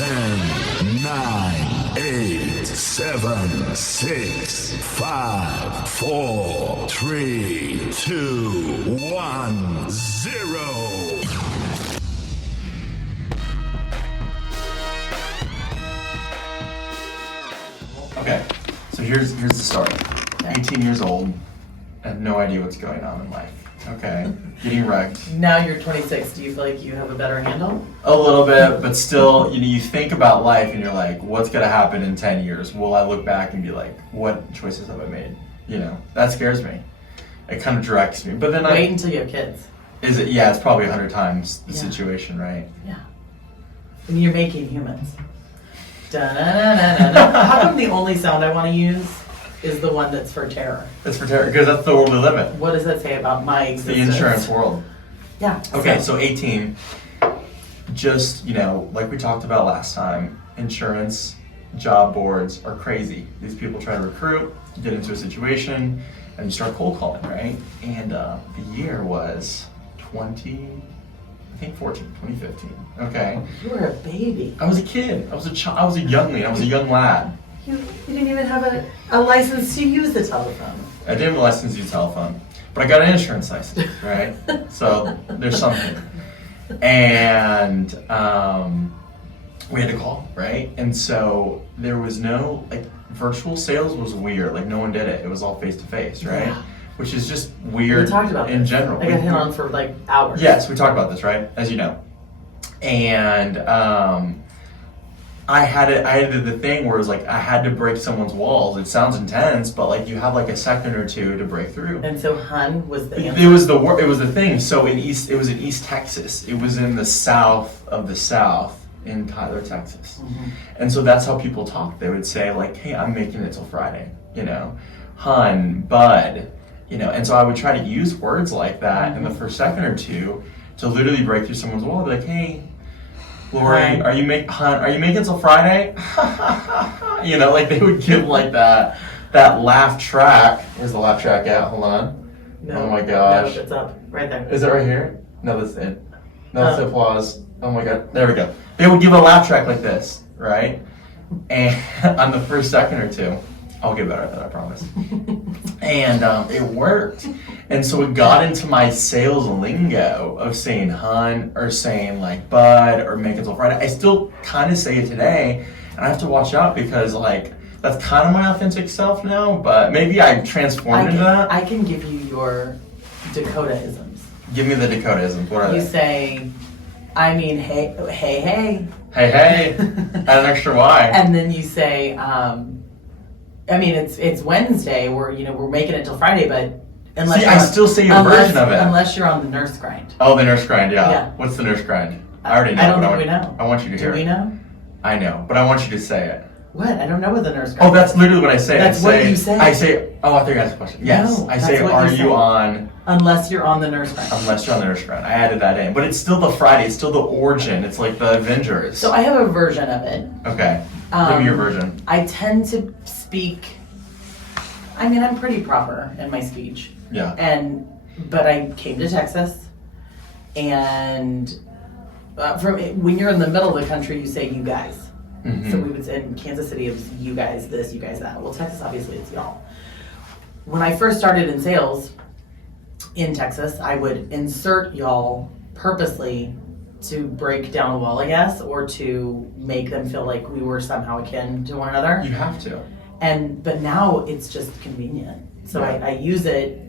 10, 9, 8, 7, 6, 5, 4, 3, 2, 1, 0. Okay, so here's the story. 18 years old, I have no idea what's going on in life. Okay, getting wrecked. Now you're 26. Do you feel like you have a better handle? A little bit, but still, you think about life and you're like, what's gonna happen in 10 years? Will I look back and be like, what choices have I made? That scares me. It kind of directs me. But then Wait until you have kids. Is it? Yeah, it's probably 100 times the situation, right? Yeah. And you're making humans. Da-na-na-na-na-na. How come the only sound I want to use is the one that's for terror? It's for terror, because that's the world we live in. What does that say about my existence? The insurance world. Yeah. Okay, so 18, just, like we talked about last time, insurance, job boards are crazy. These people try to recruit, get into a situation, and you start cold calling, right? And the year was 2015. Okay. You were a baby. I was a kid. I was a child. I was a youngling. I was a young lad. You didn't even have a license to use the telephone. I didn't have a license to use telephone, but I got an insurance license, right? So there's something. And we had to call, right? And so there was no, virtual sales was weird. No one did it. It was all face to face, right? Yeah. Which is just weird. We talked about in this. general. I got hit on for hours. Yes, we talked about this, right? As you know. And I had the thing where it was I had to break someone's walls. It sounds intense, but you have a second or two to break through. And so Hun was the answer. It was the thing. So it was in East Texas. It was in the south of the South in Tyler, Texas. Mm-hmm. And so that's how people talk. They would say hey, I'm making it till Friday, Hun, bud, and so I would try to use words like that in the first second or two to literally break through someone's wall. I'd be hey, Lori, are you making till Friday? They would give that laugh track. Where's the laugh track at? Hold on. No, oh my gosh. No, it's up right there. Is it right here? No, that's it. No, that's the applause. Oh my god. There we go. They would give a laugh track like this, right? And on the first second or two, I'll get better at that, I promise. And it worked. And so it got into my sales lingo of saying hun or saying bud or make it till Friday. I still kind of say it today, and I have to watch out because that's kind of my authentic self now, but maybe I transformed into that. I can give you your Dakota-isms. Give me the Dakota-isms. What are they? You say, hey. Hey, add an extra Y. And then you say, it's Wednesday, we're making it till Friday, but unless I still say a version of it. Unless you're on the nurse grind. Oh, the nurse grind, yeah. Yeah. What's the nurse grind? I already know. I don't think we know. I want you to hear it. Do we know? I know, but I want you to say it. What? I don't know what the nurse grind Oh, that's literally what I say. That's what you say. I say, I thought you asked a question. Yes. No, I say, what are you say. you on... Unless you're on the nurse grind. Unless you're on the nurse grind. I added that in. But it's still the Friday. It's still the origin. It's like the Avengers. So I have a version of it. Okay. Give me your version. I tend to speak... I'm pretty proper in my speech. Yeah. But I came to Texas, and when you're in the middle of the country, you say you guys. Mm-hmm. So we would say in Kansas City, it was you guys this, you guys that. Well, Texas, obviously, it's y'all. When I first started in sales in Texas, I would insert y'all purposely to break down a wall, I guess, or to make them feel like we were somehow akin to one another. You have to. But now it's just convenient. So Yeah. I use it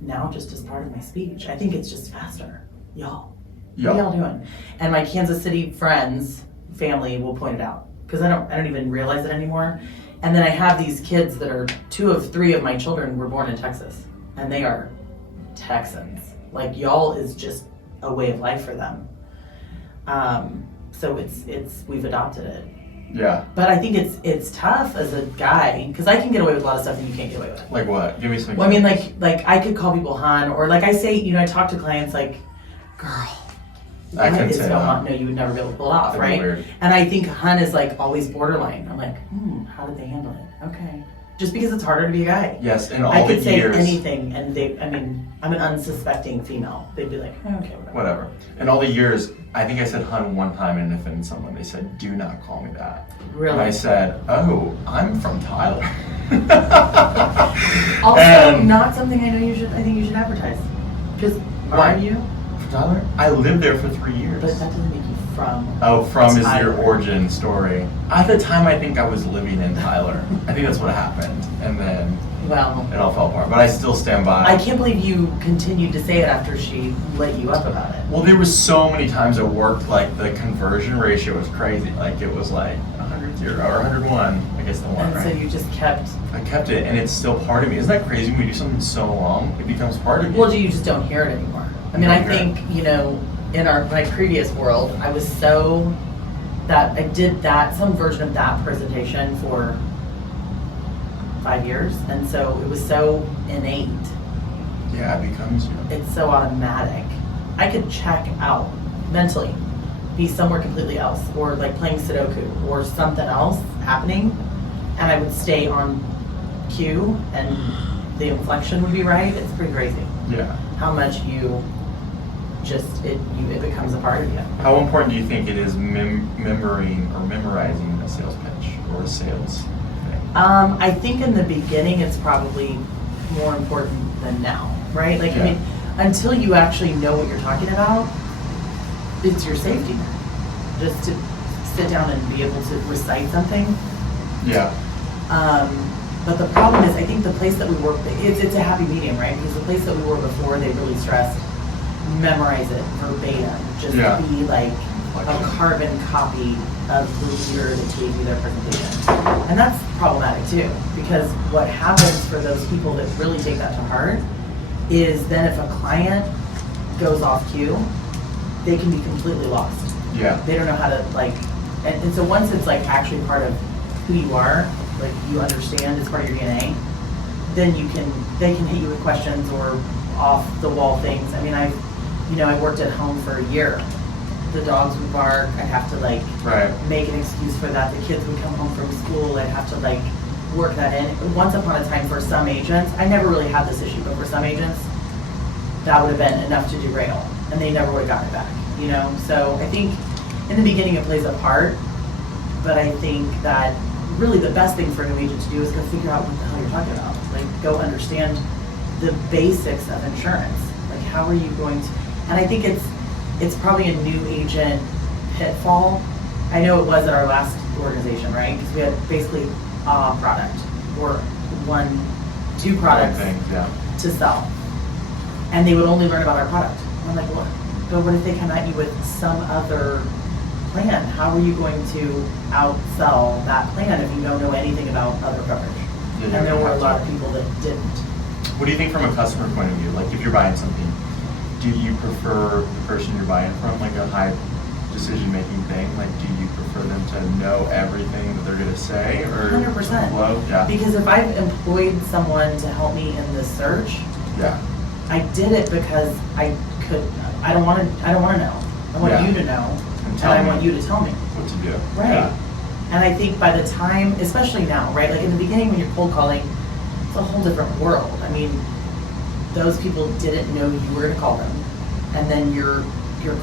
now just as part of my speech. I think it's just faster. Y'all. Yeah. What y'all doing? And my Kansas City family will point it out because I don't even realize it anymore. And then I have these kids that are 2 of 3 of my children were born in Texas, and they are Texans. Y'all is just a way of life for them. So we've adopted it. Yeah. But I think it's tough as a guy because I can get away with a lot of stuff and you can't get away with it. Like what? Give me some. Well, I could call people hun, or I say, I talk to clients girl. I can is say no, that. no, you would never be able to pull off, That'd be right? weird. And I think hun is always borderline. I'm how did they handle it? Okay. just because it's harder to be a guy. Yes, and all I the could say years. anything, and I'm an unsuspecting female. They'd be like, oh, okay, whatever. Whatever. And all the years, I think I said hun one time and offended someone. They said, do not call me that. Really? And I said, oh, I'm from Tyler. Also, And- not something I think you should advertise. Because Why? are you? From Tyler? I lived there for 3 years. But that doesn't make you from. Oh, from is Tyler. your origin story. At the time, I think I was living in Tyler. I think that's what happened. And then Well, it all fell apart. But I still stand by. I can't believe you continued to say it after she lit you up about it. Well, there was so many times it worked, like the conversion ratio was crazy. Like it was like 100 or 101, I guess the one, And right? so you just kept. I kept it, and it's still part of me. Isn't that crazy? When you do something so long, it becomes part of you. Well, you just don't hear it anymore. I mean, I think, in my previous world, I was so that I did some version of that presentation for 5 years, and so it was so innate. Yeah, it becomes you. It's so automatic. I could check out mentally, be somewhere completely else, or like playing Sudoku or something else happening, and I would stay on cue, and the inflection would be right. It's pretty crazy Yeah. how much it becomes a part of you. How important do you think it is memorizing a sales pitch or a sales thing? I think in the beginning it's probably more important than now, right? Like, Yeah. I mean, until you actually know what you're talking about, it's your safety net. Just to sit down and be able to recite something. Yeah. But the problem is, I think the place that we work, it's a happy medium, right? Because the place that we were before, they really stressed memorize it verbatim. Just Yeah. be like a Reflection. carbon copy of the leader that gave you their presentation. And that's problematic too, because what happens for those people that really take that to heart is then if a client goes off cue, they can be completely lost. Yeah. They don't know how to and so once it's like actually part of who you are, like you understand it's part of your DNA, then they can hit you with questions or off the wall things. I mean, I worked at home for a year. The dogs would bark. I'd have to Right. make an excuse for that. The kids would come home from school. I'd have to work that in. Once upon a time for some agents, I never really had this issue, but for some agents, that would have been enough to derail, and they never would have gotten it back, So I think in the beginning it plays a part, but I think that really the best thing for a new agent to do is go figure out what the hell you're talking about. Go understand the basics of insurance. How are you going to, and I think it's probably a new agent pitfall. I know it was at our last organization, right? Because we had basically a product or two products Things, yeah. to sell. And they would only learn about our product. I'm like, what? But what if they come at you with some other plan? How are you going to outsell that plan if you don't know anything about other coverage? Yeah, And there you're were a gonna lot have of people that didn't. What do you think from a customer point of view? Like if you're buying something, do you prefer the person you're buying from, like a high decision-making thing? Like do you prefer them to know everything that they're going to say or 100%. flow? Yeah. Because if I've employed someone to help me in this search, Yeah. I did it because I don't want to know. I want Yeah. you to know, and tell I me. want you to tell me. What to do. Right. Yeah. And I think by the time, especially now, right? Like in the beginning when you're cold calling, it's a whole different world. I mean, those people didn't know you were going to call them. And then you're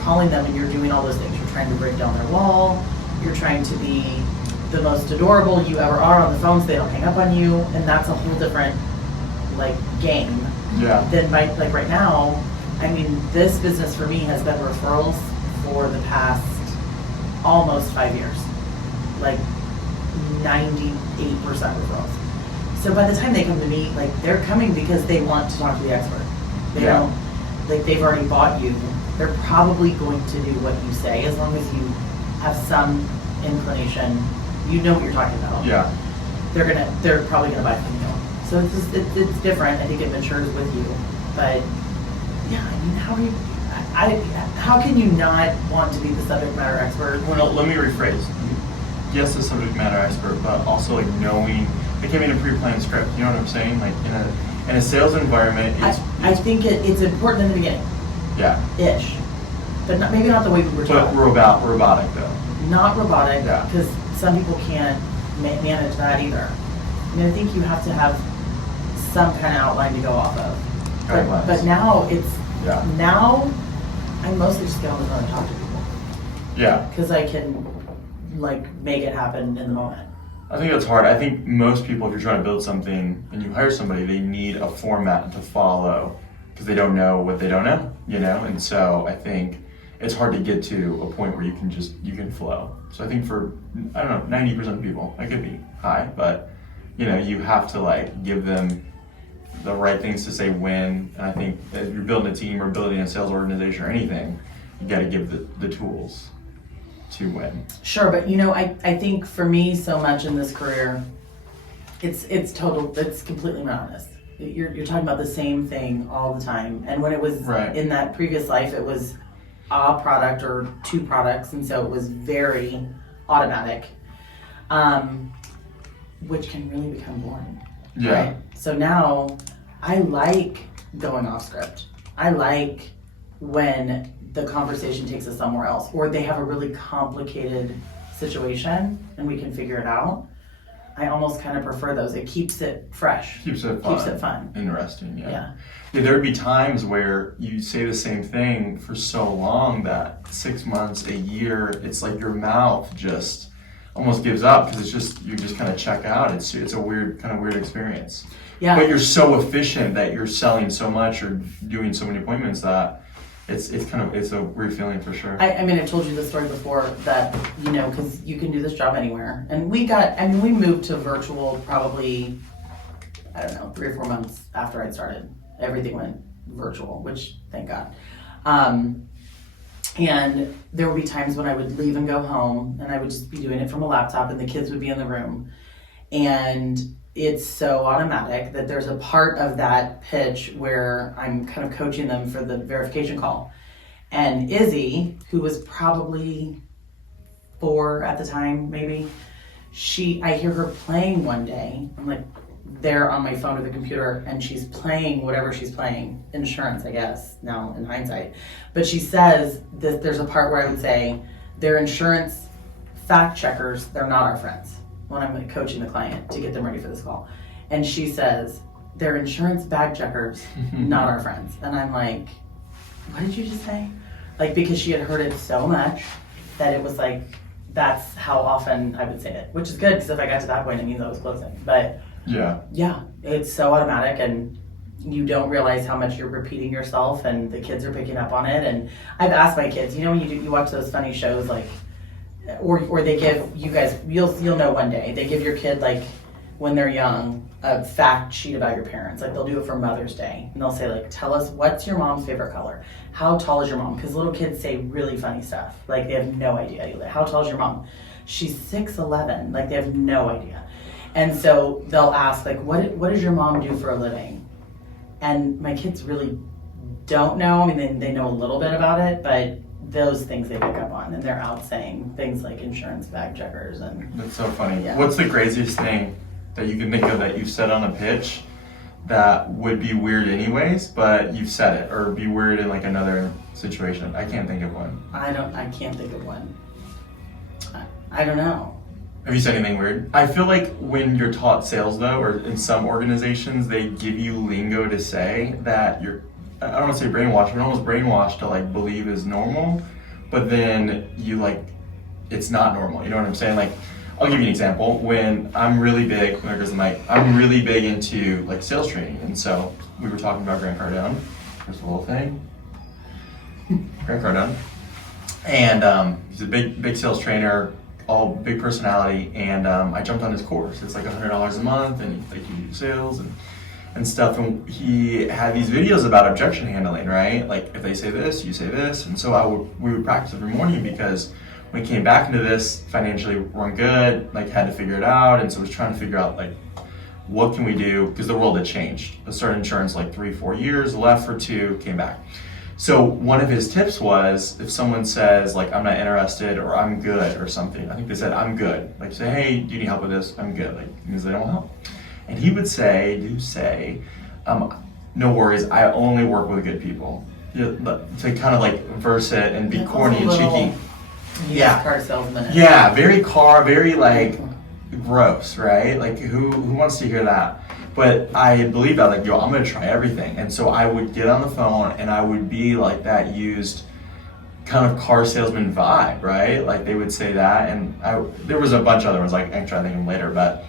calling them and you're doing all those things. You're trying to break down their wall. You're trying to be the most adorable you ever are on the phone so they don't hang up on you. And that's a whole different game. Yeah. Then right now, I mean, this business for me has been referrals for the past almost 5 years. 98% referrals. So by the time they come to me, they're coming because they want to talk to the expert. They Yeah. don't, they've already bought you. They're probably going to do what you say as long as you have some inclination. You know what you're talking about. Yeah. They're probably gonna buy from you. So it's different. I think it matures with you. But yeah, I mean, how can you not want to be the subject matter expert? Well, let me rephrase. Yes, the subject matter expert, but also knowing, having a pre-planned script. You know what I'm saying? In a sales environment, I think it's important in the beginning, yeah. ish, but maybe not the way we were But taught. robotic though. Not robotic, Yeah. because some people can't manage that either. I mean, I think you have to have some kind of outline to go off of. Guidelines. But now Yeah. now I mostly just get on the phone and talk to people. Yeah. Because I can like make it happen in the moment. I think that's hard. I think most people, if you're trying to build something and you hire somebody, they need a format to follow because they don't know what they don't know, you know? And so I think it's hard to get to a point where you can flow. So I think for, I don't know, 90% of people, that could be high, but you know, you have to like give them the right things to say when. And I think as you're building a team or building a sales organization or anything, you got to give the tools to win. Sure, but you know, I think for me so much in this career, it's completely monotonous. You're talking about the same thing all the time. And when it was in that previous life, it was a product or two products, and so it was very automatic, which can really become boring. Yeah. Right? So now I like going off script. I like when the conversation takes us somewhere else, or they have a really complicated situation and we can figure it out. I almost kind of prefer those. It keeps it fresh. Keeps it fun. Keeps it fun. Interesting, Yeah. Yeah, there would be times where you say the same thing for so long that 6 months, a year, it's like your mouth just almost gives up because you just kind of check out. It's a weird experience. Yeah. But you're so efficient that you're selling so much or doing so many appointments that it's a weird feeling for sure. I mean, I told you the story before that, you know, because you can do this job anywhere. And we moved to virtual probably, I don't know, 3 or 4 months after I'd started. Everything went virtual, which thank God. And there would be times when I would leave and go home and I would just be doing it from a laptop and the kids would be in the room. And it's so automatic that there's a part of that pitch where I'm kind of coaching them for the verification call. And Izzy, who was probably 4 at the time, maybe, I hear her playing one day. I'm like there on my phone or the computer, and she's playing whatever she's playing, insurance, I guess, now in hindsight. But she says that there's a part where I would say, they're insurance fact checkers, they're not our friends, when I'm coaching the client to get them ready for this call. And she says, they're insurance bag checkers, not our friends. And I'm like, what did you just say? Like, because she had heard it so much that it was like, that's how often I would say it, which is good because if I got to that point, it means I was closing. But yeah, it's so automatic and you don't realize how much you're repeating yourself and the kids are picking up on it. And I've asked my kids, you know, when you watch those funny shows like, or they give you guys, you'll know one day, they give your kid like when they're young a fact sheet about your parents. Like they'll do it for Mother's Day and they'll say like, tell us what's your mom's favorite color? How tall is your mom? Because little kids say really funny stuff. Like they have no idea. Like, how tall is your mom? She's 6'11". Like they have no idea. And so they'll ask like, what does your mom do for a living? And my kids really don't know. I mean, they know a little bit about it, but those things they pick up on, and they're out saying things like insurance bag checkers. And that's so funny. Yeah. What's the craziest thing that you can think of that you've said on a pitch that would be weird anyways, but you've said it, or be weird in like another situation? I can't think of one. I can't think of one. I don't know. Have you said anything weird? I feel like when you're taught sales though, or in some organizations, they give you lingo to say that I don't want to say brainwashed, but almost brainwashed to like believe is normal, but then you like, it's not normal. You know what I'm saying? Like, I'll give you an example. When I'm really big, when there goes the mic, I'm really big into like sales training. And so we were talking about Grant Cardone. There's a little thing. Grant Cardone. And he's a big sales trainer, all big personality. And I jumped on his course. It's like $100 a month and you do sales and stuff. And he had these videos about objection handling, right? Like if they say this, you say this. And so we would practice every morning because when we came back into this, financially weren't good, like had to figure it out. And so I was trying to figure out like, what can we do? Because the world had changed. I started insurance like 3-4 years, left for 2, came back. So one of his tips was if someone says like, I'm not interested or I'm good or something, I think they said, I'm good. Like say, hey, do you need help with this? I'm good. Like, it means they don't want help. And he would say, no worries, I only work with good people. To kind of like verse it and be corny and cheeky. Yeah, car salesman. Yeah, very like gross, right? Like who wants to hear that? But I believe that, like, yo, I'm gonna try everything. And so I would get on the phone and I would be like that used kind of car salesman vibe, right? Like they would say that, and there was a bunch of other ones, like I can try to think of them later, but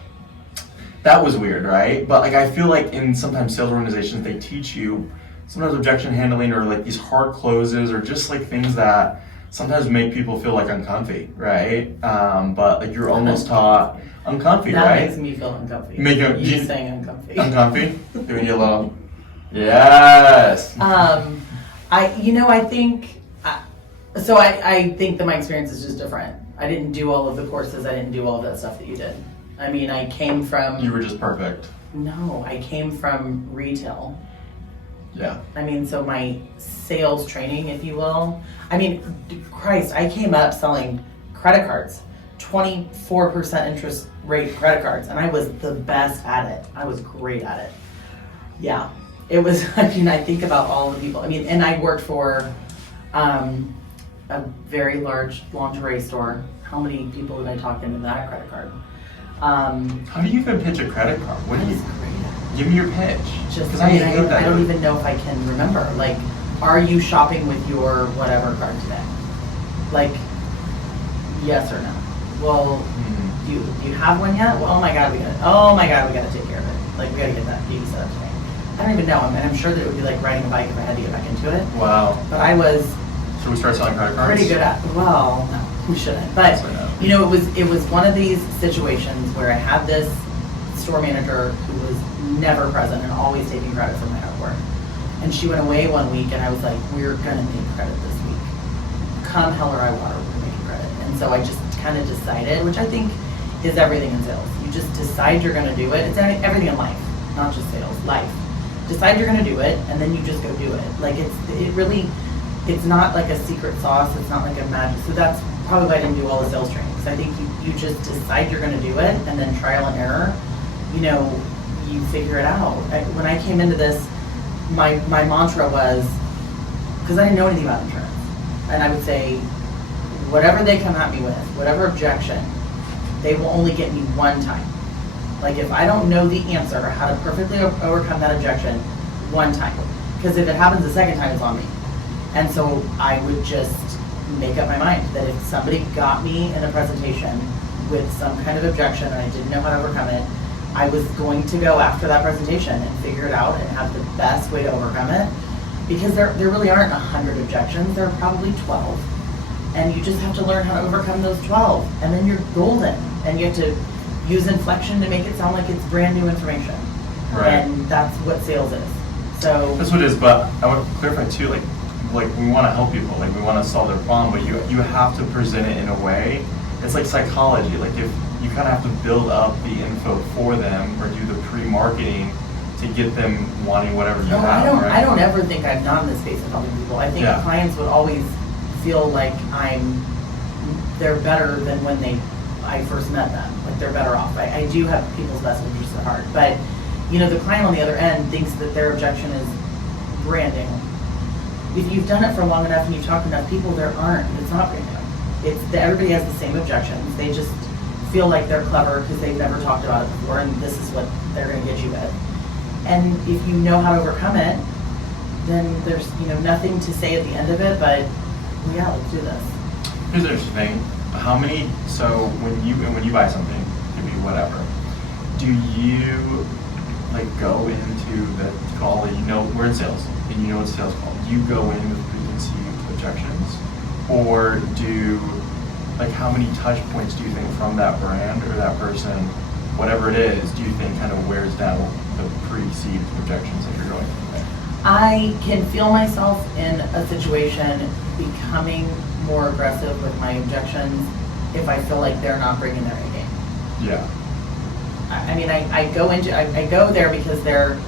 that was weird, right? But like I feel like in sometimes sales organizations they teach you sometimes objection handling or like these hard closes or just like things that sometimes make people feel like uncomfy, right? But like you're almost taught uncomfy, that right? makes me feel uncomfy. You saying uncomfy. Uncomfy? Doing you a little. Yes. I think that my experience is just different. I didn't do all of the courses. I didn't do all of that stuff that you did. I mean, I came from. You were just perfect. No, I came from retail. Yeah. I mean, so my sales training, if you will. I mean, Christ, I came up selling credit cards, 24% interest rate credit cards, and I was the best at it. I was great at it. Yeah, it was. I mean, I think about all the people. I mean, and I worked for a very large lingerie store. How many people did I talk into that credit card? How do you even pitch a credit card? What do you? Great. Give me your pitch. Just, I don't even know if I can remember. Like, are you shopping with your whatever card today? Like, yes or no? Well, do you have one yet? Well, oh my god, we gotta take care of it. Like, we gotta get that baby set up today. I don't even know. I mean, I'm sure that it would be like riding a bike if I had to get back into it. Wow. But I was. Should we start selling credit cards? Pretty good at. Well, no, we shouldn't. But you know, it was one of these situations where I had this store manager who was never present and always taking credit for my hard work. And she went away one week, and I was like, "We're gonna make credit this week. Come hell or high water, we're gonna make credit." And so I just kind of decided, which I think is everything in sales. You just decide you're gonna do it. It's everything in life, not just sales. Life. Decide you're gonna do it, and then you just go do it. Like it's not like a secret sauce. It's not like a magic. So that's probably why I didn't do all the sales training. Because I think you just decide you're gonna do it, and then trial and error. You know, you figure it out. When I came into this, my mantra was, because I didn't know anything about insurance, and I would say, whatever they come at me with, whatever objection, they will only get me one time. Like if I don't know the answer, how to perfectly overcome that objection, one time. Because if it happens the second time, it's on me. And so I would just make up my mind that if somebody got me in a presentation with some kind of objection and I didn't know how to overcome it, I was going to go after that presentation and figure it out and have the best way to overcome it. Because there really aren't 100 objections, there are probably 12. And you just have to learn how to overcome those 12. And then you're golden. And you have to use inflection to make it sound like it's brand new information. Right. And that's what sales is. So that's what it is, but I want to clarify too, like we want to help people, like we want to solve their problem, but you have to present it in a way. It's like psychology. Like if you kind of have to build up the info for them or do the pre-marketing to get them wanting whatever you have. I don't ever think I'm not in the space of helping people. I think clients would always feel like they're better than when I first met them. Like they're better off. I do have people's best interests at heart, but you know, the client on the other end thinks that their objection is branding. If you've done it for long enough and you've talked to enough people, there aren't. It's not branding. It's that everybody has the same objections. They just feel like they're clever because they've never talked about it before, and this is what they're going to get you with. And if you know how to overcome it, then there's nothing to say at the end of it. But yeah, let's do this. Here's the interesting thing. So when you buy something, it could be whatever. Do you like go into the call that we're in sales and you know what sales call? Do you go in with preconceived objections, or how many touch points do you think from that brand or that person, whatever it is, do you think kind of wears down the perceived objections that you're going through? I can feel myself in a situation becoming more aggressive with my objections if I feel like they're not bringing their A game. Yeah. I mean, I go there because they're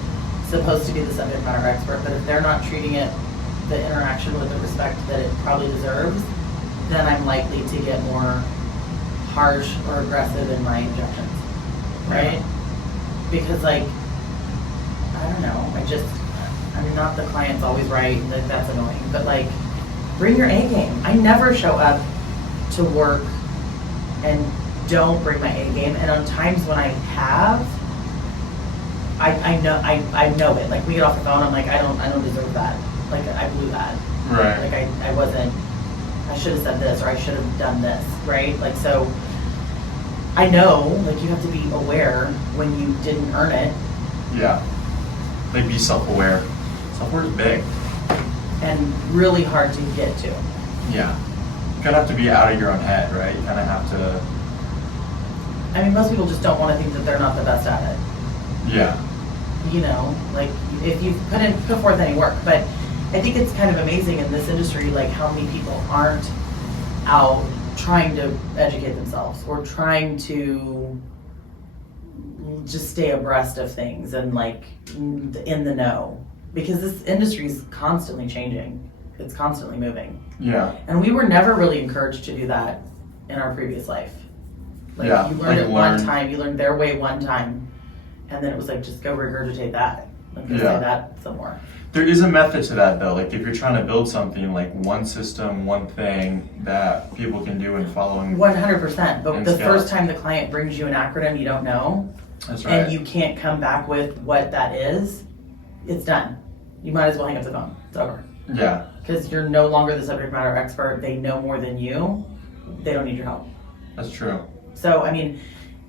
supposed to be the subject matter expert, but if they're not treating the interaction with the respect that it probably deserves, then I'm likely to get more harsh or aggressive in my objections, right? Yeah. Because I don't know, not the client's always right, that's annoying, but bring your A game. I never show up to work and don't bring my A game, and on times when I have, I know it. Like we get off the phone, I'm like, I don't deserve that. Like I blew that. Right. Like I should have said this or I should have done this, right? Like so I know, like you have to be aware when you didn't earn it. Yeah. Like be self-aware. Self-aware is big. And really hard to get to. Yeah. You kind of have to be out of your own head, right? You kind of have to. I mean, most people just don't want to think that they're not the best at it. Yeah. You know, like if you put forth any work, but I think it's kind of amazing in this industry, like how many people aren't out trying to educate themselves or trying to just stay abreast of things and like in the know, because this industry is constantly changing. It's constantly moving. Yeah. And we were never really encouraged to do that in our previous life. Like Yeah, you learned like it one time, you learned their way one time, and then it was like just go regurgitate that. Like go say that some more. There is a method to that though. Like if you're trying to build something like one system, one thing that people can do and following. 100%. But the scale. first time the client brings you an acronym you don't know, That's right. and you can't come back with what that is, it's done. You might as well hang up the phone. It's over. Yeah. Because you're no longer the subject matter expert. They know more than you. They don't need your help. That's true. So I mean,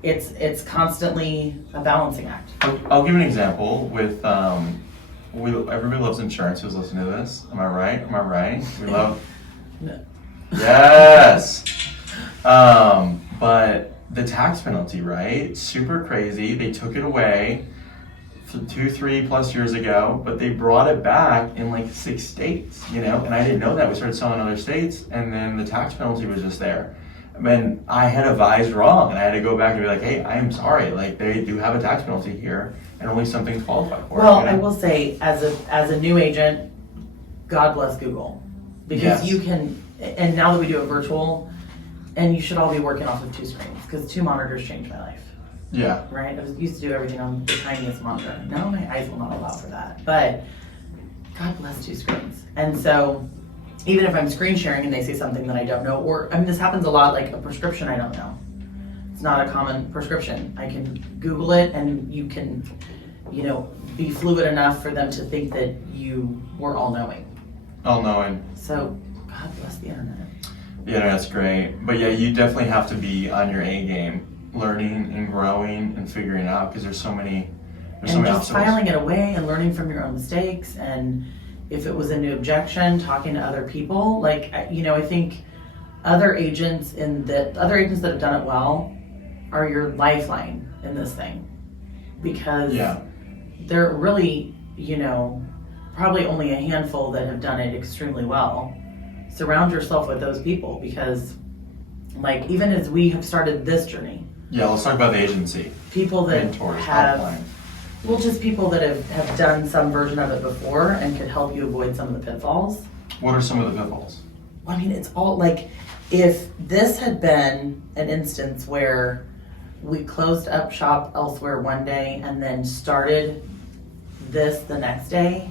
it's constantly a balancing act. I'll give an example with everybody loves insurance who's listening to this. Am I right? Am I right? We love. No. Yes. But the tax penalty, right? Super crazy. They took it away 2-3+ years ago, but they brought it back in like 6 states, you know? And I didn't know that. We started selling in other states, and then the tax penalty was just there. And I had advised wrong, and I had to go back and be like, hey, I am sorry. Like, they do have a tax penalty here, and only some things qualify for it. Well, you know? I will say, as a new agent, God bless Google, because Yes. you can. And now that we do it virtual, and you should all be working off of 2 screens, because 2 monitors changed my life. Yeah. Right? I used to do everything on the tiniest monitor. Now my eyes will not allow for that. But God bless 2 screens. And so even if I'm screen sharing and they say something that I don't know, or I mean this happens a lot, like a prescription I don't know. It's not a common prescription. I can Google it and you can, you know, be fluid enough for them to think that you were all knowing. All knowing. So God bless the internet. The internet's great. But yeah, you definitely have to be on your A game, learning and growing and figuring out, because there's so many And just obstacles. filing it away and learning from your own mistakes, and if it was a new objection, talking to other people. Like, you know, I think other agents that have done it well are your lifeline in this thing, because they're really, you know, probably only a handful that have done it extremely well. Surround yourself with those people, because like even as we have started this journey, Let's talk about the agency. people that Mentors, have outline. Well, just people that have done some version of it before and could help you avoid some of the pitfalls. What are some of the pitfalls? Well, I mean, it's all like, if this had been an instance where we closed up shop elsewhere one day and then started this the next day,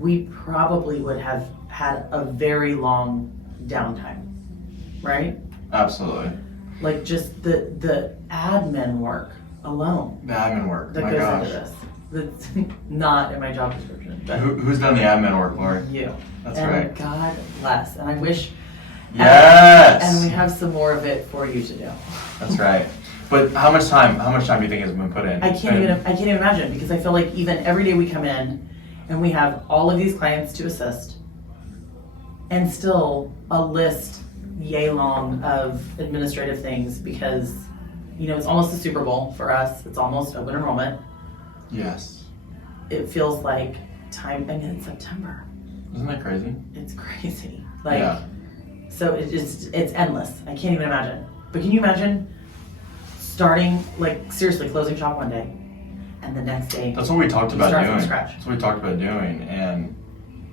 we probably would have had a very long downtime, right? Absolutely. Like just the admin work alone The admin work. that My goes gosh. into this. That's not in my job description. But Who's done the admin work, Lori? you. That's and right. God bless. And I wish. Yes. And we have some more of it for you to do. That's right. But how much time do you think has been put in? I can't even imagine, because I feel like even every day we come in and we have all of these clients to assist, and still a list yay long of administrative things, because you know it's almost the Super Bowl for us. It's almost open enrollment. Yes. It feels like time. I mean, it's September. Isn't that crazy? It's crazy. Like, Yeah. so it's endless. I can't even imagine. But can you imagine starting, like, seriously closing shop one day, and the next day That's what we talked you about start doing. from scratch? That's what we talked about doing, and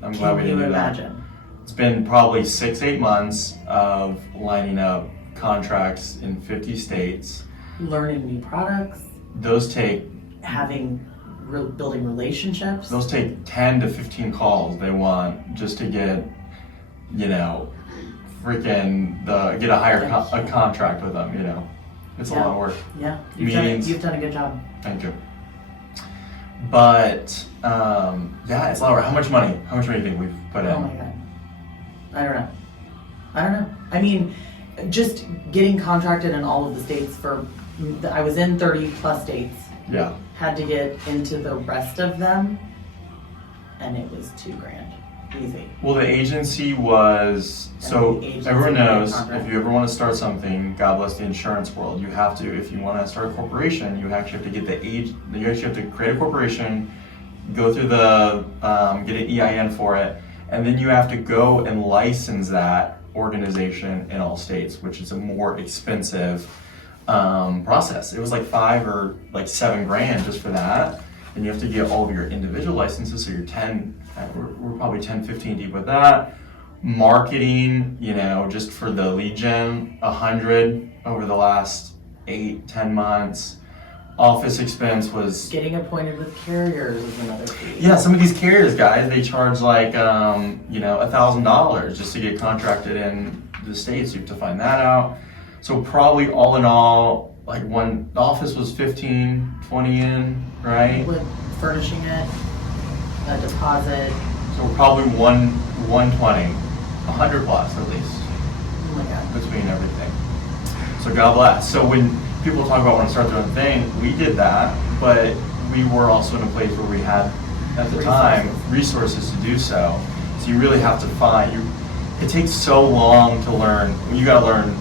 I'm glad we Can didn't you do that. imagine? It's been probably 6-8 months of lining up contracts in 50 states. Learning new products, Those take building relationships. 10 to 15 calls they want just to get, you know, get a higher a contract with them, you know. It's a lot of work. Yeah, Meetings. you've done a good job. Thank you. But yeah, it's a lot of work. How much money do you think we've put in? Oh my God. I don't know. I mean, just getting contracted in all of the states I was in 30 plus states. Yeah. Had to get into the rest of them, and it was $2,000. Easy. Well, the agency was, so everyone knows, if you ever want to start something, God bless the insurance world, you have to, if you want to start a corporation, you actually have to get you actually have to create a corporation, go through get an EIN for it, and then you have to go and license that organization in all states, which is a more expensive process. It was like $5 or like $7,000 just for that. And you have to get all of your individual licenses, so you're 10, we're probably 10, 15 deep with that. Marketing, just for the lead gen, 100 over the last 8-10 months. Office expense was... Getting appointed with carriers is another fee. Yeah, some of these carriers, guys, they charge like, $1,000 just to get contracted in the States. You have to find that out. So probably all in all, like the office was 15, 20 in, right? With furnishing it, a deposit. So probably 120, 100 plus at least. Oh my God. Between everything. So God bless. So when people talk about wanting to start their own thing, we did that, but we were also in a place where we had, at the time, resources to do so. So you really have to it takes so long to learn. You got to learn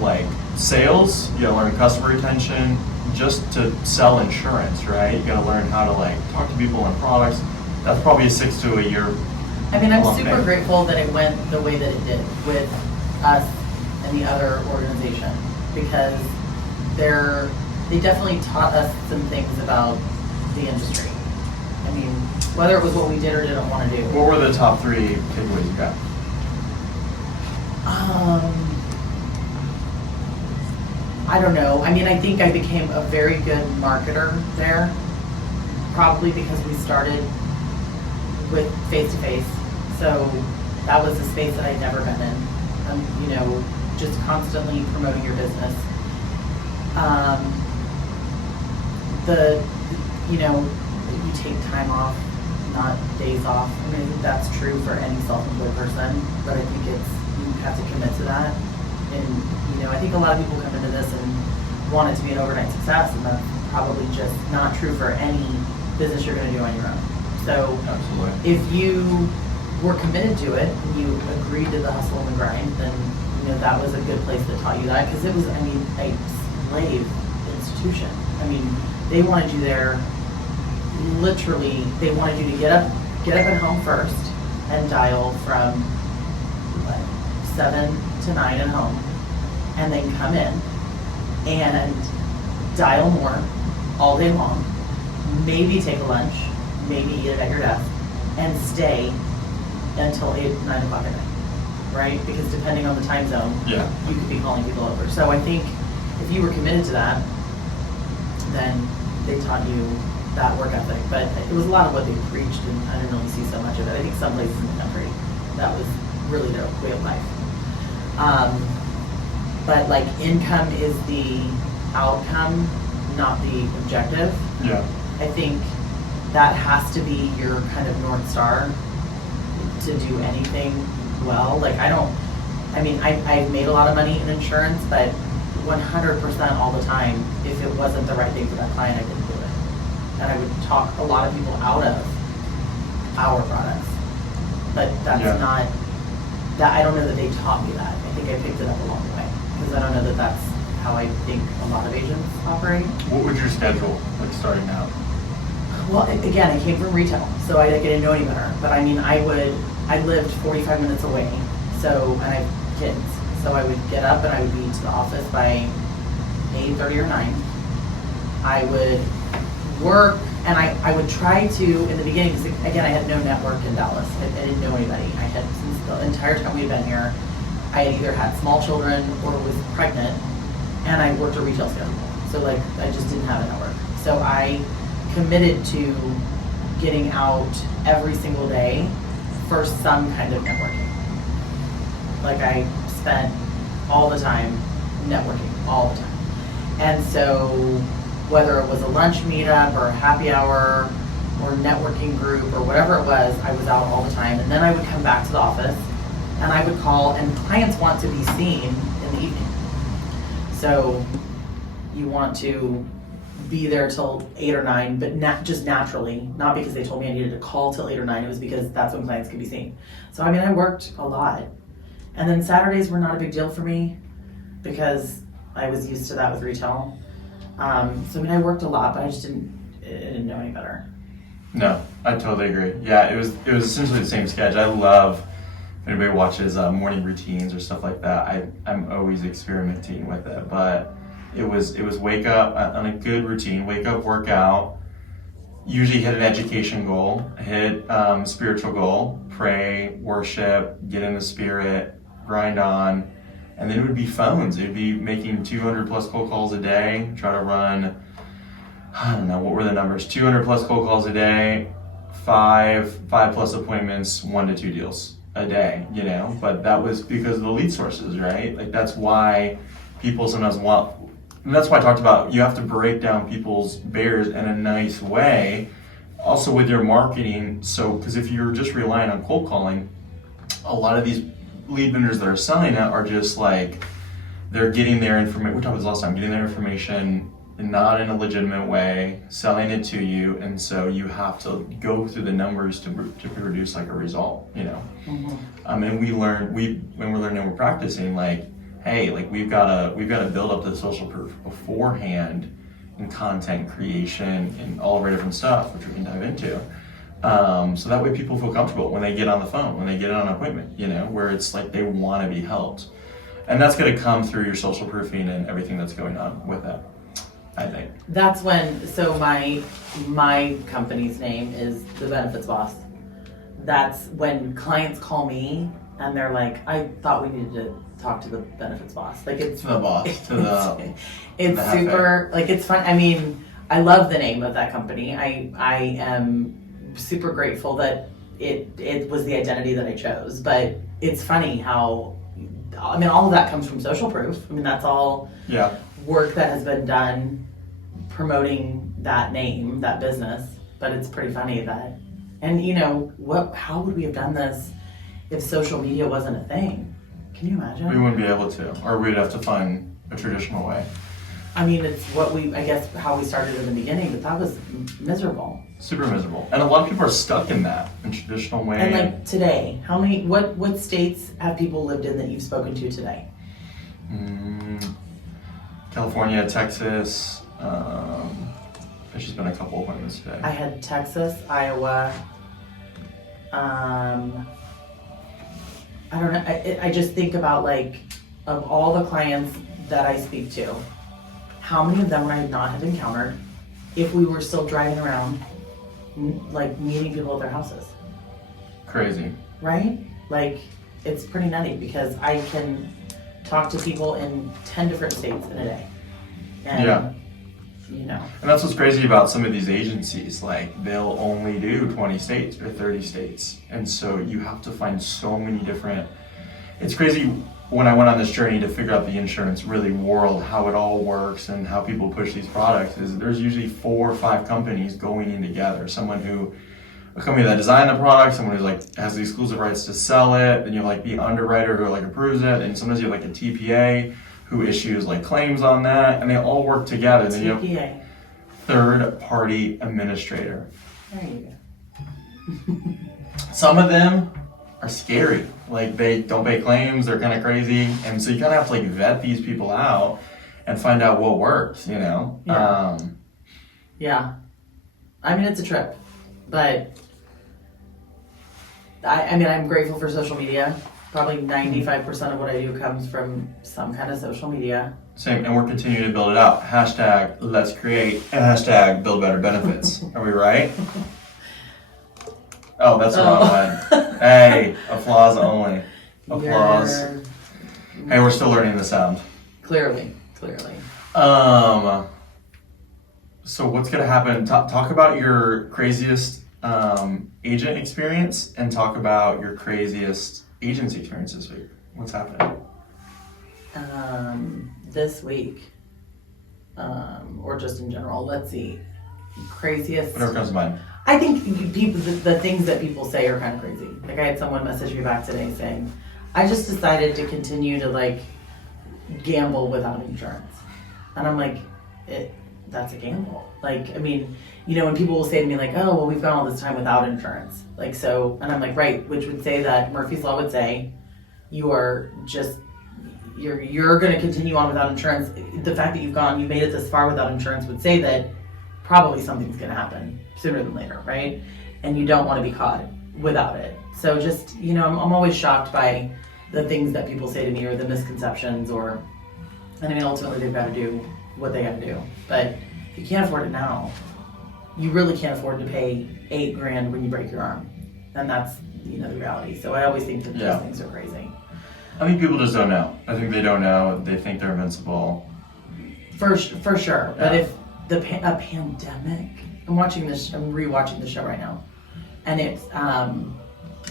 like sales, you got to learn customer retention, just to sell insurance, right? You got to learn how to like talk to people on products. That's probably a 6 to a year. I mean, I'm super grateful that it went the way that it did with us and the other organization, because they definitely taught us some things about the industry. I mean, whether it was what we did or didn't want to do. What were the top 3 takeaways you got? I don't know. I mean, I think I became a very good marketer there, probably because we started with face-to-face. So that was a space that I'd never been in. Just constantly promoting your business. You take time off, not days off. I mean, I think that's true for any self-employed person, but I think you have to commit to that. And, I think a lot of people come into this and want it to be an overnight success, and that's probably just not true for any business you're going to do on your own. So absolutely, if you were committed to it and you agreed to the hustle and the grind, then, that was a good place that taught you that, because it was, a slave institution. They wanted you there, literally, they wanted you to get up at home first and dial from 7 to 9 at home, and then come in and dial more all day long, maybe take a lunch, maybe eat it at your desk, and stay until 8, 9 o'clock at night, right? Because depending on the time zone, yeah, you could be calling people over. So I think if you were committed to that, then they taught you that work ethic. But it was a lot of what they preached, and I didn't really see so much of it. I think some places in the country, that was really their way of life. But like, income is the outcome, not the objective. Yeah. I think that has to be your kind of North Star to do anything well. Like, I've made a lot of money in insurance, but 100% all the time, if it wasn't the right thing for that client, I didn't do it. And I would talk a lot of people out of our products. But that's not, I don't know that they taught me that. I think I picked it up along the way, because I don't know that that's how I think a lot of agents operate. What was your schedule like starting out? Well, again, I came from retail, so I didn't know any better. But I lived 45 minutes away, and I have kids. So I would get up and I would be to the office by 8:30 or 9. I would work, and I would try to, in the beginning, because again, I had no network in Dallas. I didn't know anybody. I had, since the entire time we'd been here, I had either had small children or was pregnant, and I worked a retail schedule. So I just didn't have a network. So I committed to getting out every single day for some kind of networking. I spent all the time networking, all the time. And so whether it was a lunch meetup or a happy hour or networking group or whatever it was, I was out all the time. And then I would come back to the office and I would call, and clients want to be seen in the evening. So you want to be there till 8 or 9, but not just naturally, not because they told me I needed to call till 8 or 9, it was because that's when clients could be seen. So I mean, I worked a lot. And then Saturdays were not a big deal for me because I was used to that with retail. So I mean, I worked a lot, but I just didn't know any better. No, I totally agree. Yeah, it was essentially the same sketch. I love, if anybody watches morning routines or stuff like that, I'm always experimenting with it. But it was wake up on a good routine, wake up, work out, usually hit an education goal, hit spiritual goal, pray, worship, get in the spirit, grind on, and then it would be phones. It would be making 200 plus cold calls a day, try to run, I don't know, what were the numbers? 200 plus cold calls a day, five plus appointments, 1 to 2 deals a day, you know? But that was because of the lead sources, right? Like that's why people sometimes want, and that's why I talked about you have to break down people's barriers in a nice way. Also with your marketing, so, because if you're just relying on cold calling, a lot of these lead vendors that are selling it are just like, they're getting their information, we talked about this last time, getting their information not in a legitimate way, selling it to you, and so you have to go through the numbers to produce like a result, you know. Mm-hmm. And we learned, when we're learning and we're practicing, like, hey, like we've got to build up the social proof beforehand in content creation and all of our different stuff, which we can dive into. So that way people feel comfortable when they get on the phone, when they get on an appointment, you know, where it's like they want to be helped. And that's going to come through your social proofing and everything that's going on with that, I think. That's when, so my company's name is The Benefits Boss. That's when clients call me and they're like, I thought we needed to talk to the benefits boss. Like it's To the boss, it's the super, like it's fun. I mean, I love the name of that company. I am super grateful that it was the identity that I chose. But it's funny how, I mean, all of that comes from social proof. I mean, that's all work that has been done promoting that name, that business. But it's pretty funny that, and you know, how would we have done this if social media wasn't a thing? Can you imagine? We wouldn't be able to, or we'd have to find a traditional way. I mean, it's I guess how we started in the beginning, but that was miserable. Super miserable. And a lot of people are stuck in that, in traditional way. And like today, what states have people lived in that you've spoken to today? California, Texas, there's just been a couple appointments today. I had Texas, Iowa, I don't know, I just think about like, of all the clients that I speak to, how many of them would I not have encountered if we were still driving around, like meeting people at their houses? Crazy. Right? Like, it's pretty nutty because I can talk to people in 10 different states in a day. And, you know. And that's what's crazy about some of these agencies. Like, they'll only do 20 states or 30 states. And so you have to find so many different, it's crazy when I went on this journey to figure out the insurance really world, how it all works and how people push these products, is there's usually 4 or 5 companies going in together. A company that designed the product, someone who's like has the exclusive rights to sell it, then you have like the underwriter who like approves it, and sometimes you have like a TPA who issues like claims on that, and they all work together. Then you have third party administrator. There you go. Some of them are scary. Like they don't pay claims, they're kind of crazy, and so you kind of have to like vet these people out and find out what works, you know? Yeah. Yeah. I mean, it's a trip, but I mean, I'm grateful for social media. Probably 95% of what I do comes from some kind of social media. Same, and we're continuing to build it out. Hashtag let's create, and hashtag build better benefits. Are we right? Oh, that's the wrong one. Hey, applause only. Applause. Hey, we're still learning the sound. Clearly. So what's gonna happen? Talk about your craziest agent experience, and talk about your craziest agency experience this week. What's happening? This week. or just in general. Let's see. Craziest. Whatever comes to mind. I think people, the things that people say are kind of crazy. Like I had someone message me back today saying, I just decided to continue to like gamble without insurance. And I'm like, that's a gamble. Like, I mean, you know, when people will say to me like, oh, well, we've gone all this time without insurance. Like, so, and I'm like, right, which would say that Murphy's Law would say you are just, you're going to continue on without insurance. The fact that you made it this far without insurance would say that probably something's going to happen sooner than later, right? And you don't want to be caught without it. So just, you know, I'm always shocked by the things that people say to me or the misconceptions and I mean, ultimately they've got to do what they got to do. But if you can't afford it now, you really can't afford to pay $8,000 when you break your arm. And that's, you know, the reality. So I always think that those things are crazy. I think people just don't know. I think they don't know. They think they're invincible. For sure. Yeah. But if a pandemic, I'm rewatching the show right now, and it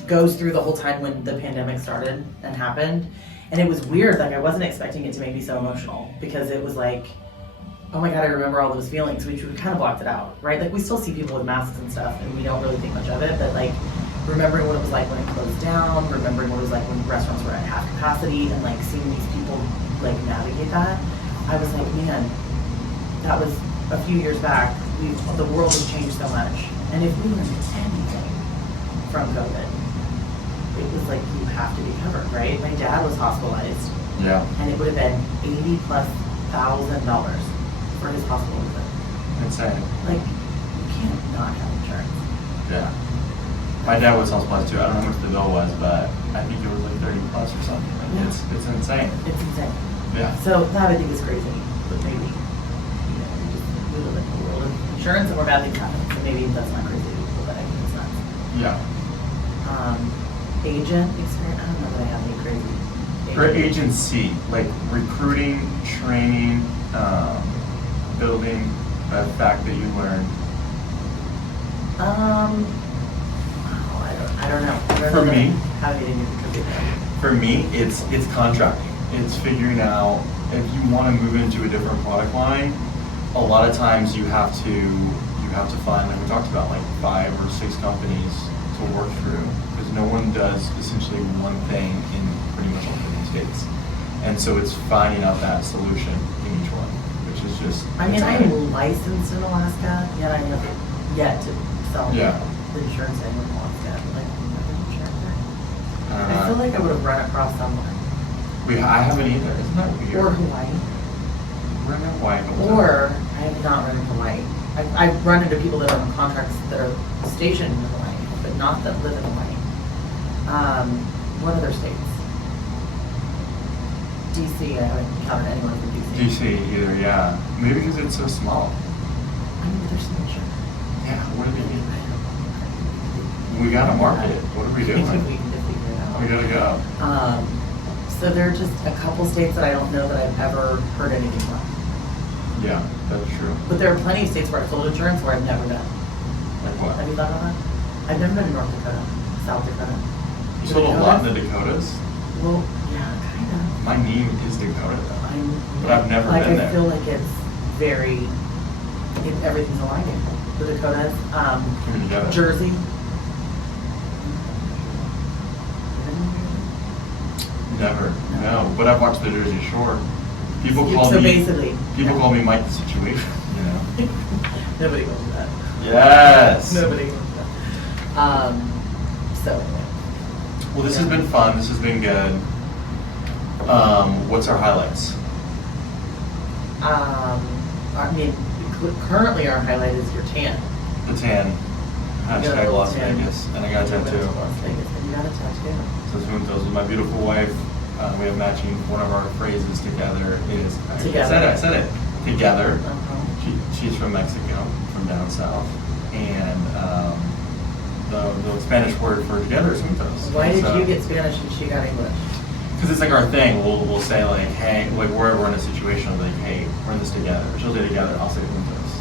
goes through the whole time when the pandemic started and happened, and it was weird. Like I wasn't expecting it to make me so emotional because it was like, oh my god, I remember all those feelings. We kind of blocked it out, right? Like we still see people with masks and stuff, and we don't really think much of it. But like remembering what it was like when it closed down, remembering what it was like when restaurants were at half capacity, and like seeing these people like navigate that, I was like, man, that was a few years back. The world has changed so much, and if we learned anything from COVID, it was like you have to be covered, right? My dad was hospitalized, and it would have been $80,000+ for his hospital visit. Insane. Like you can't not have insurance. Yeah. My dad was hospitalized too. I don't know how much the bill was, but I think it was like 30+ or something. Like it's insane. It's insane. Yeah. So that I think is crazy, but maybe we live in a world of insurance and where bad things happen. So maybe that's not crazy to people, but I think it's nuts. Yeah. Agent experience. I don't know that I have any crazy. For agency, like recruiting, training, building, a fact that you learned. I don't know. For me, how do you contribute that? For me, it's contracting. It's figuring out if you want to move into a different product line. A lot of times you have to find, like we talked about, like 5 or 6 companies to work through because no one does essentially one thing in pretty much all 50 states. And so it's finding out that solution in each one, which is just. I mean, I am licensed in Alaska, yet I have yet to sell the insurance in Alaska. Like, insurance there. I feel like I would have run across someone. I haven't either. Isn't that weird? Or Hawaii. We're in Hawaii. Or I have not run in Hawaii. I've run into people that are on contracts that are stationed in Hawaii, but not that live in Hawaii. What other states? DC, I haven't encountered anyone from DC. DC either, yeah. Maybe because it's so small. I mean, there's so much. Yeah, what do they mean? We gotta market it. What are we doing? We can just figure it out. We gotta go. So there are just a couple states that I don't know that I've ever heard anything from. Yeah, that's true. But there are plenty of states where I've sold insurance where I've never been. Like what? Have you thought of that? I've never been to North Dakota, South Dakota. You sold a lot in the Dakotas? Well, yeah, kind of. My name is Dakota though. But I've never like, been there. I feel like it's everything's aligning. The Dakotas, Coming together. Jersey. Never. No. But I've watched the Jersey Shore. People call me Mike the Situation, you know. Nobody goes to that. Yes. Nobody goes to that. So anyway. Well, this has been fun. This has been good. What's our highlights? I mean, currently our highlight is your tan. The tan. Hashtag Las tan. Vegas. And I got a tattoo. Las Vegas, and you got a tattoo. So Juntos with my beautiful wife. We have matching. One of our phrases together is. Together. I said it. Together. Uh-huh. She's from Mexico, from down south, and the Spanish word for together is juntos. Why did you get Spanish and she got English? Because it's like our thing. We'll say like, hey, like we're in a situation of like, hey, we're in this together. She'll say together. I'll say juntos.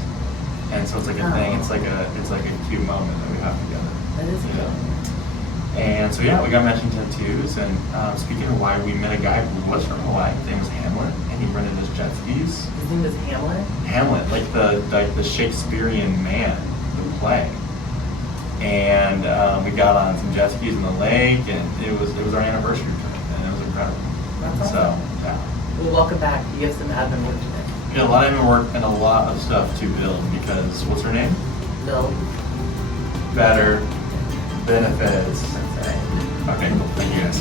And so it's like a thing. It's like a cute moment that we have together. That is cute. And so yeah, we got matching tattoos. And speaking of why, we met a guy who was from Hawaii. His name was Hamlet, and he rented his jet skis. His name is Hamlet? Hamlet, like the Shakespearean man, the play. And we got on some jet skis in the lake, and it was our anniversary trip, and it was incredible. That's awesome. So yeah. Well, welcome back. You have some admin work to do. Yeah, a lot of admin work and a lot of stuff to build because what's her name? Bill. Better benefits. That's right. Okay, cool. Thank you guys.